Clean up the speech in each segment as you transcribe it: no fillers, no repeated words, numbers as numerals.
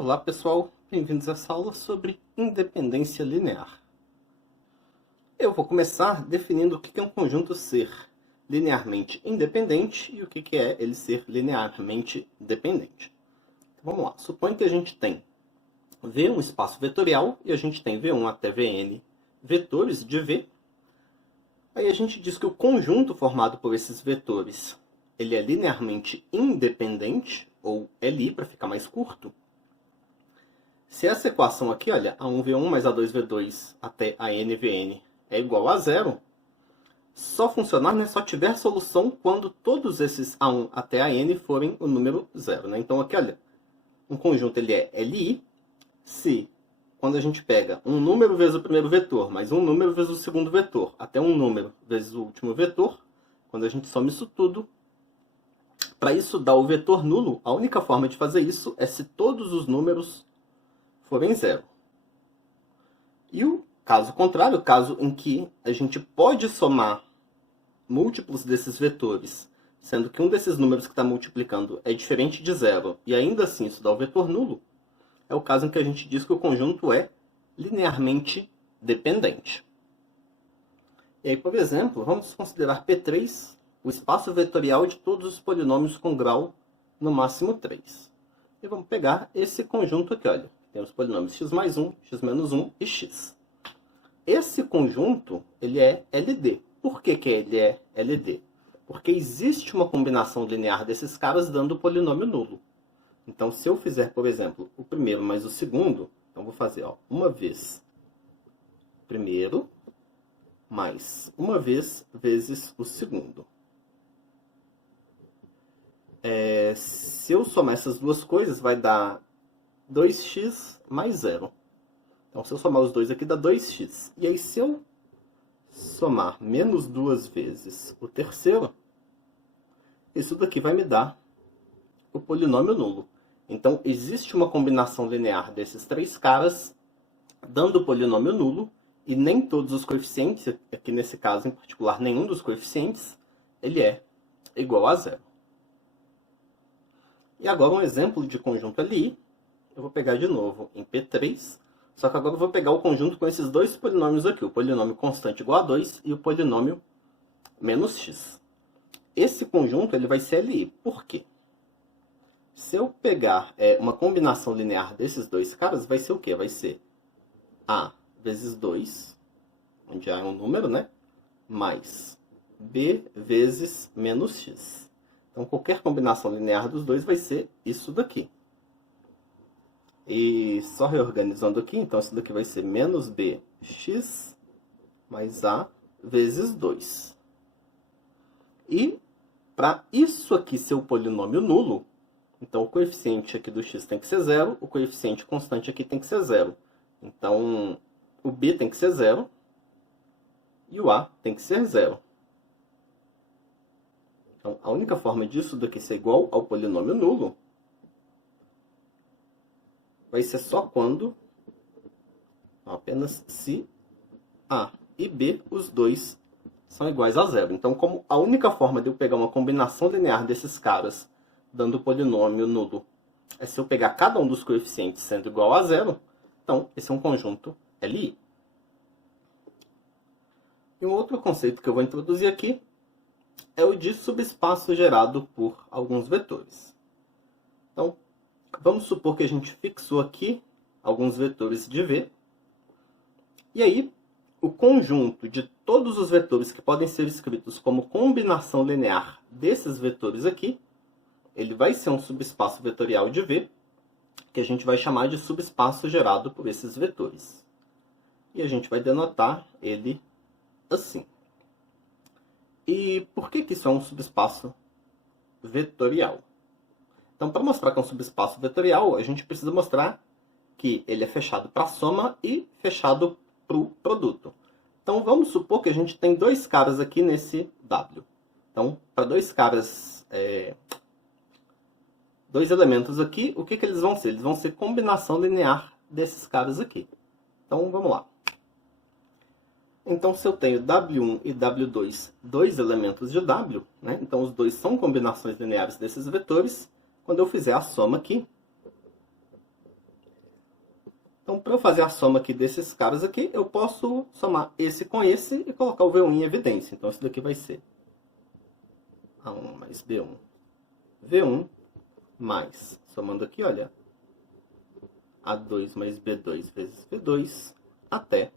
Olá pessoal, bem-vindos a essa aula sobre independência linear. Eu vou começar definindo o que é um conjunto ser linearmente independente e o que é ele ser linearmente dependente. Então, vamos lá, suponha que a gente tem V um espaço vetorial e a gente tem V1 até Vn vetores de V. Aí a gente diz que o conjunto formado por esses vetores ele é linearmente independente, ou LI para ficar mais curto. Se essa equação aqui, olha, A1V1 mais A2V2 até a NVN é igual a zero, só funcionar, né, só tiver solução quando todos esses A1 até a N forem o número zero. Né? Então aqui, olha, um conjunto ele é LI se, quando a gente pega um número vezes o primeiro vetor, mais um número vezes o segundo vetor, até um número vezes o último vetor, quando a gente soma isso tudo, para isso dar o vetor nulo, a única forma de fazer isso é se todos os números forem zero. E o caso contrário, o caso em que a gente pode somar múltiplos desses vetores, sendo que um desses números que está multiplicando é diferente de zero, e ainda assim isso dá o vetor nulo, é o caso em que a gente diz que o conjunto é linearmente dependente. E aí, por exemplo, vamos considerar P3 o espaço vetorial de todos os polinômios com grau no máximo 3. E vamos pegar esse conjunto aqui, olha. Tem os polinômios x mais 1, x menos 1 e x. Esse conjunto, ele é LD. Por que ele é LD? Porque existe uma combinação linear desses caras dando o polinômio nulo. Então, se eu fizer, por exemplo, o primeiro mais o segundo, então vou fazer uma vez o primeiro mais uma vez vezes o segundo. Se eu somar essas duas coisas, vai dar 2x mais 0. Então, se eu somar os dois aqui, dá 2x. E aí, se eu somar menos duas vezes o terceiro, isso daqui vai me dar o polinômio nulo. Então, existe uma combinação linear desses três caras, dando o polinômio nulo, e nem todos os coeficientes, aqui nesse caso em particular, nenhum dos coeficientes, ele é igual a zero. E agora um exemplo de conjunto LI, eu vou pegar de novo em P3, só que agora eu vou pegar o conjunto com esses dois polinômios aqui, o polinômio constante igual a 2 e o polinômio menos x. Esse conjunto ele vai ser LI. Por quê? Se eu pegar uma combinação linear desses dois caras, vai ser o quê? Vai ser A vezes 2, onde A é um número, né? Mais B vezes menos x. Então, qualquer combinação linear dos dois vai ser isso daqui. E só reorganizando aqui, então isso daqui vai ser menos bx mais a vezes 2. E para isso aqui ser o polinômio nulo, então o coeficiente aqui do x tem que ser zero, o coeficiente constante aqui tem que ser zero. Então o b tem que ser zero e o a tem que ser zero. Então, a única forma disso daqui ser igual ao polinômio nulo vai ser só quando, apenas se A e B, os dois, são iguais a zero. Então, como a única forma de eu pegar uma combinação linear desses caras, dando o polinômio nulo, é se eu pegar cada um dos coeficientes sendo igual a zero, então, esse é um conjunto LI. E um outro conceito que eu vou introduzir aqui é o de subespaço gerado por alguns vetores. Então, vamos supor que a gente fixou aqui alguns vetores de V. E aí, o conjunto de todos os vetores que podem ser escritos como combinação linear desses vetores aqui, ele vai ser um subespaço vetorial de V, que a gente vai chamar de subespaço gerado por esses vetores. E a gente vai denotar ele assim. E por que isso é um subespaço vetorial? Então, para mostrar que é um subespaço vetorial, a gente precisa mostrar que ele é fechado para a soma e fechado para o produto. Então, vamos supor que a gente tem dois caras aqui nesse W. Então, para dois caras, dois elementos aqui, o que eles vão ser? Eles vão ser combinação linear desses caras aqui. Então, vamos lá. Então, se eu tenho W1 e W2, dois elementos de W, né? Então os dois são combinações lineares desses vetores. Quando eu fizer a soma aqui, Então, para eu fazer a soma aqui desses caras aqui, eu posso somar esse com esse e colocar o V1 em evidência. Então, isso daqui vai ser A1 mais B1, V1 mais, somando aqui, olha, A2 mais B2 vezes V2, até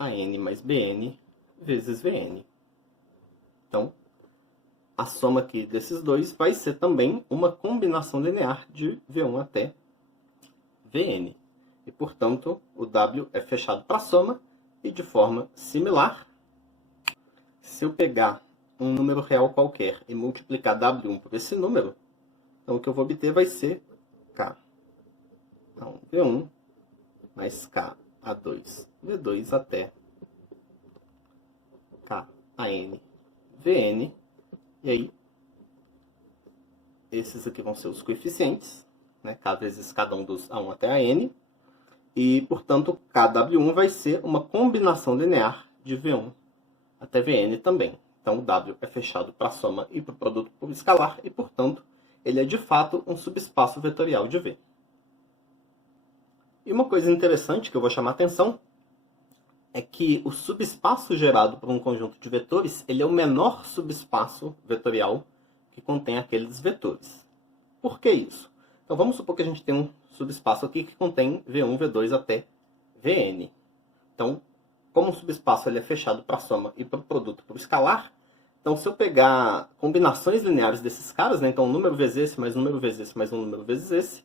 AN mais BN vezes VN. Então, a soma aqui desses dois vai ser também uma combinação linear de V1 até VN. E, portanto, o W é fechado para a soma e, de forma similar, se eu pegar um número real qualquer e multiplicar W1 por esse número, então o que eu vou obter vai ser K A1 V1 mais K A2 V2 até K AN VN. E aí, esses aqui vão ser os coeficientes, né? K vezes cada um dos A1 até AN. E, portanto, KW1 vai ser uma combinação linear de V1 até Vn também. Então, o W é fechado para a soma e para o produto por escalar, e, portanto, ele é de fato um subespaço vetorial de V. E uma coisa interessante que eu vou chamar a atenção é que o subespaço gerado por um conjunto de vetores, ele é o menor subespaço vetorial que contém aqueles vetores. Por que isso? Então, vamos supor que a gente tem um subespaço aqui que contém V1, V2 até Vn. Então, como o subespaço ele é fechado para a soma e para o produto por escalar, então se eu pegar combinações lineares desses caras, né, então um número vezes esse, mais um número vezes esse, mais um número vezes esse,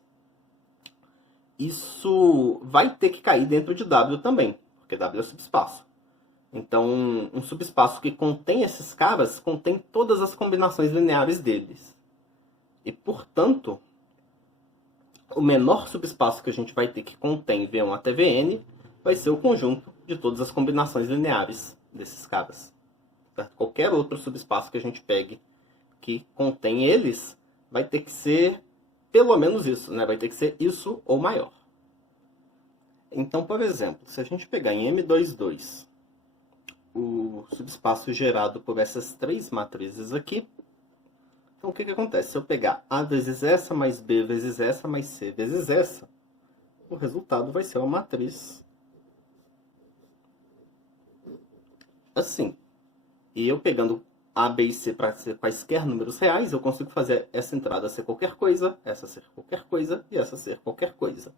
isso vai ter que cair dentro de W também, porque W é subespaço. Então, um subespaço que contém esses caras contém todas as combinações lineares deles. E, portanto, o menor subespaço que a gente vai ter que contém V1 até Vn vai ser o conjunto de todas as combinações lineares desses caras. Certo? Qualquer outro subespaço que a gente pegue que contém eles vai ter que ser pelo menos isso, né? Vai ter que ser isso ou maior. Então, por exemplo, se a gente pegar em M22 o subespaço gerado por essas três matrizes aqui, então o que acontece? Se eu pegar A vezes essa, mais B vezes essa, mais C vezes essa, o resultado vai ser uma matriz assim. E eu pegando A, B e C para ser quaisquer números reais, eu consigo fazer essa entrada ser qualquer coisa, essa ser qualquer coisa e essa ser qualquer coisa.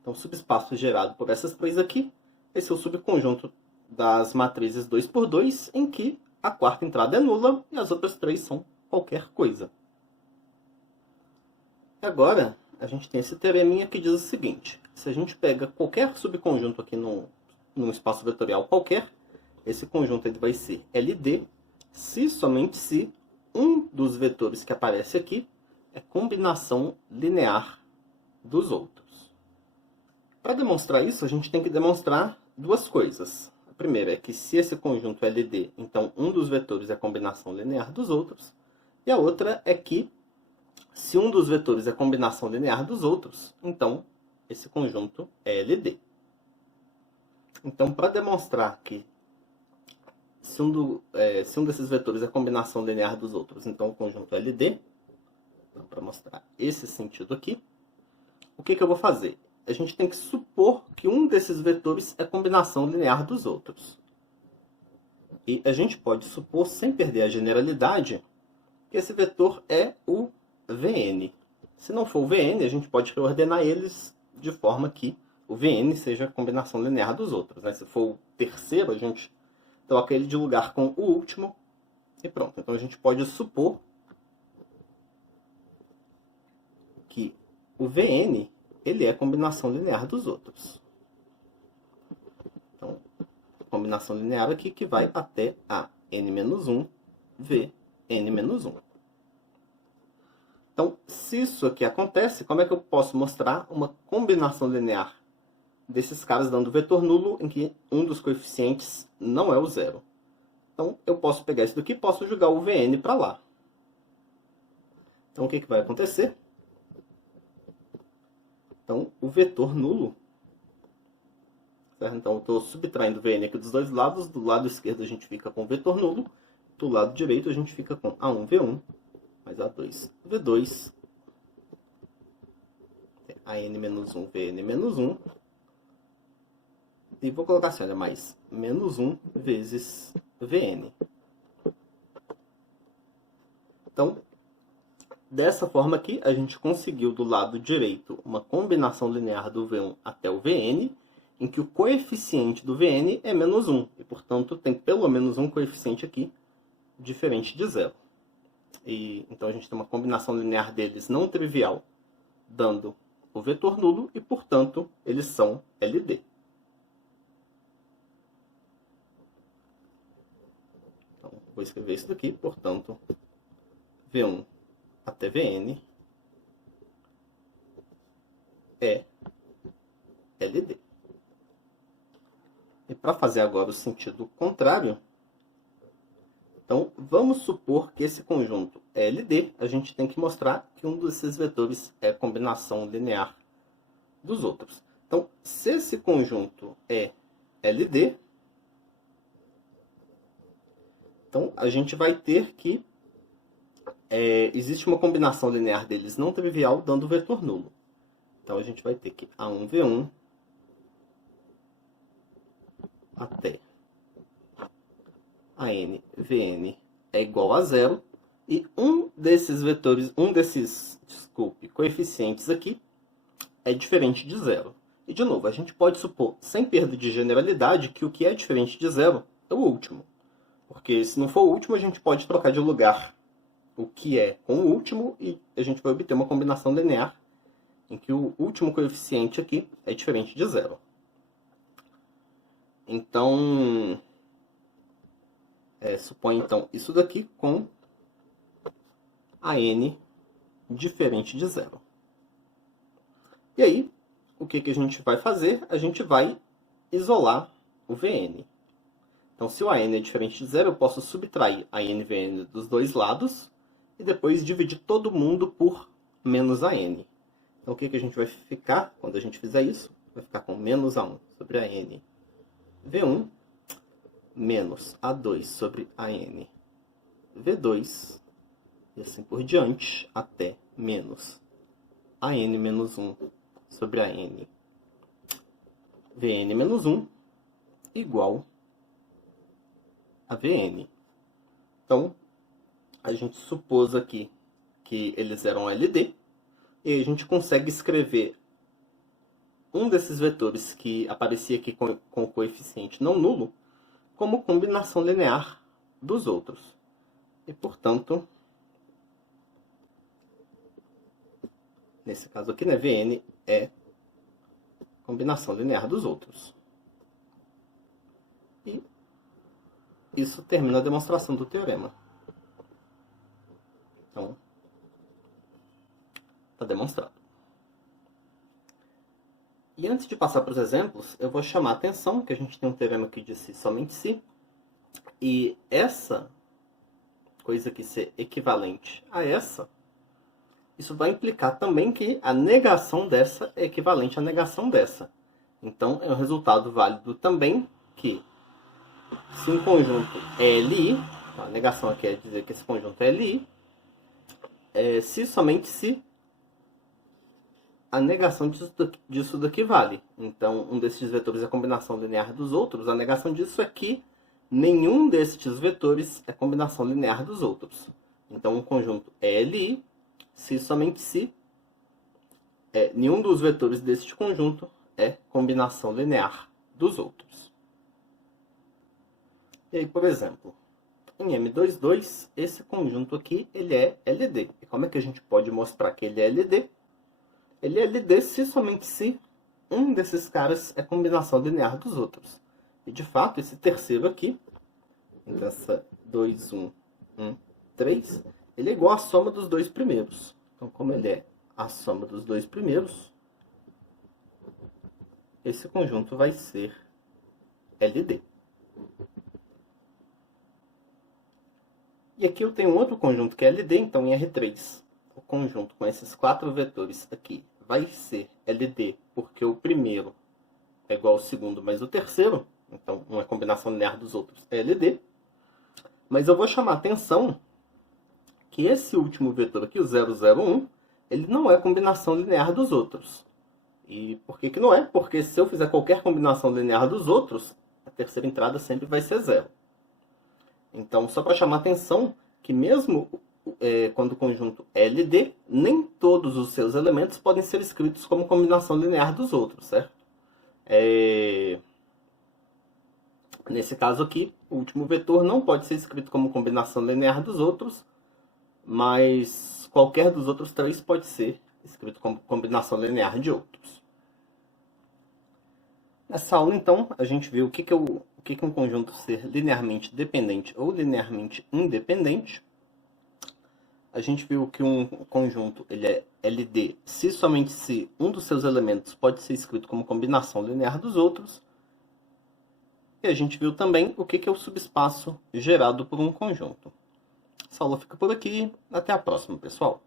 Então, o subespaço gerado por essas três aqui vai ser o subconjunto das matrizes 2 por 2, em que a quarta entrada é nula e as outras três são qualquer coisa. Agora, a gente tem esse teoreminha que diz o seguinte: se a gente pega qualquer subconjunto aqui num espaço vetorial qualquer, esse conjunto ele vai ser LD se somente se um dos vetores que aparece aqui é combinação linear dos outros. Para demonstrar isso, a gente tem que demonstrar duas coisas. A primeira é que se esse conjunto é LD, então um dos vetores é combinação linear dos outros. E a outra é que se um dos vetores é combinação linear dos outros, então esse conjunto é LD. Então, para demonstrar que se um desses vetores é combinação linear dos outros, então o conjunto é LD, então, para mostrar esse sentido aqui, o que eu vou fazer? A gente tem que supor que um desses vetores é combinação linear dos outros. E a gente pode supor, sem perder a generalidade, que esse vetor é o Vn. Se não for o Vn, a gente pode reordenar eles de forma que o Vn seja a combinação linear dos outros, né? Se for o terceiro, a gente troca ele de lugar com o último e pronto. Então a gente pode supor que o Vn ele é a combinação linear dos outros. Então, combinação linear aqui que vai até a n-1, Vn-1. Então, se isso aqui acontece, como é que eu posso mostrar uma combinação linear desses caras dando vetor nulo em que um dos coeficientes não é o zero? Então, eu posso pegar isso daqui e posso jogar o Vn para lá. Então, o que vai acontecer? Então, o vetor nulo, certo? Então, eu estou subtraindo o Vn aqui dos dois lados. Do lado esquerdo a gente fica com o vetor nulo. Do lado direito a gente fica com A1, V1, mais A2, V2. AN-1, VN-1. E vou colocar assim, olha, mais menos 1 vezes Vn. Então, dessa forma aqui, a gente conseguiu do lado direito uma combinação linear do V1 até o Vn, em que o coeficiente do Vn é menos 1. E, portanto, tem pelo menos um coeficiente aqui diferente de zero. E, então, a gente tem uma combinação linear deles não trivial, dando o vetor nulo, e, portanto, eles são LD. Então, vou escrever isso daqui, portanto, V1 até Vn é LD. E para fazer agora o sentido contrário, então vamos supor que esse conjunto é LD, a gente tem que mostrar que um desses vetores é a combinação linear dos outros. Então, se esse conjunto é LD, então a gente vai ter que existe uma combinação linear deles não trivial dando o vetor nulo. Então a gente vai ter que A1V1 até ANVN é igual a zero, e um desses vetores, coeficientes aqui é diferente de zero. E de novo, a gente pode supor, sem perda de generalidade, que o que é diferente de zero é o último. Porque se não for o último, a gente pode trocar de lugar o que é com o último e a gente vai obter uma combinação linear em que o último coeficiente aqui é diferente de zero. Então, supõe então isso daqui com a n diferente de zero. E aí, o que a gente vai fazer? A gente vai isolar o Vn. Então, se o AN é diferente de zero, eu posso subtrair a NVN dos dois lados e depois dividir todo mundo por menos AN. Então, o que a gente vai ficar quando a gente fizer isso? Vai ficar com menos A1 sobre AN V1 menos A2 sobre AN V2 e assim por diante até menos AN menos 1 sobre AN Vn menos 1 igual a Vn. Então, a gente supôs aqui que eles eram LD, e a gente consegue escrever um desses vetores que aparecia aqui com o coeficiente não nulo como combinação linear dos outros. E, portanto, nesse caso aqui, né, Vn é combinação linear dos outros. E isso termina a demonstração do teorema. Então, está demonstrado. E antes de passar para os exemplos, eu vou chamar a atenção que a gente tem um teorema que diz se somente se, e essa coisa aqui ser equivalente a essa, isso vai implicar também que a negação dessa é equivalente à negação dessa. Então, é um resultado válido também que, se um conjunto é LI, a negação aqui é dizer que esse conjunto é LI, se somente se a negação disso daqui vale. Então, um desses vetores é a combinação linear dos outros. A negação disso é que nenhum destes vetores é combinação linear dos outros. Então, um conjunto é LI se somente se nenhum dos vetores deste conjunto é combinação linear dos outros. E aí, por exemplo, em M22, esse conjunto aqui ele é LD. E como é que a gente pode mostrar que ele é LD? Ele é LD se somente se um desses caras é combinação linear dos outros. E, de fato, esse terceiro aqui, então essa 2, 1, 1, 3, ele é igual à soma dos dois primeiros. Então, como ele é a soma dos dois primeiros, esse conjunto vai ser LD. E aqui eu tenho outro conjunto que é LD, então em R3, o conjunto com esses quatro vetores aqui vai ser LD, porque o primeiro é igual ao segundo, mas o terceiro, então uma combinação linear dos outros, é LD. Mas eu vou chamar a atenção que esse último vetor aqui, o 001, ele não é combinação linear dos outros. E por que que não é? Porque se eu fizer qualquer combinação linear dos outros, a terceira entrada sempre vai ser zero. Então, só para chamar atenção que mesmo quando o conjunto é LD, nem todos os seus elementos podem ser escritos como combinação linear dos outros, certo? Nesse caso aqui, o último vetor não pode ser escrito como combinação linear dos outros, mas qualquer dos outros três pode ser escrito como combinação linear de outros. Nessa aula, então, a gente viu o que é um conjunto ser linearmente dependente ou linearmente independente. A gente viu que um conjunto ele é LD se somente se um dos seus elementos pode ser escrito como combinação linear dos outros. E a gente viu também o que é o subespaço gerado por um conjunto. Essa aula fica por aqui. Até a próxima, pessoal.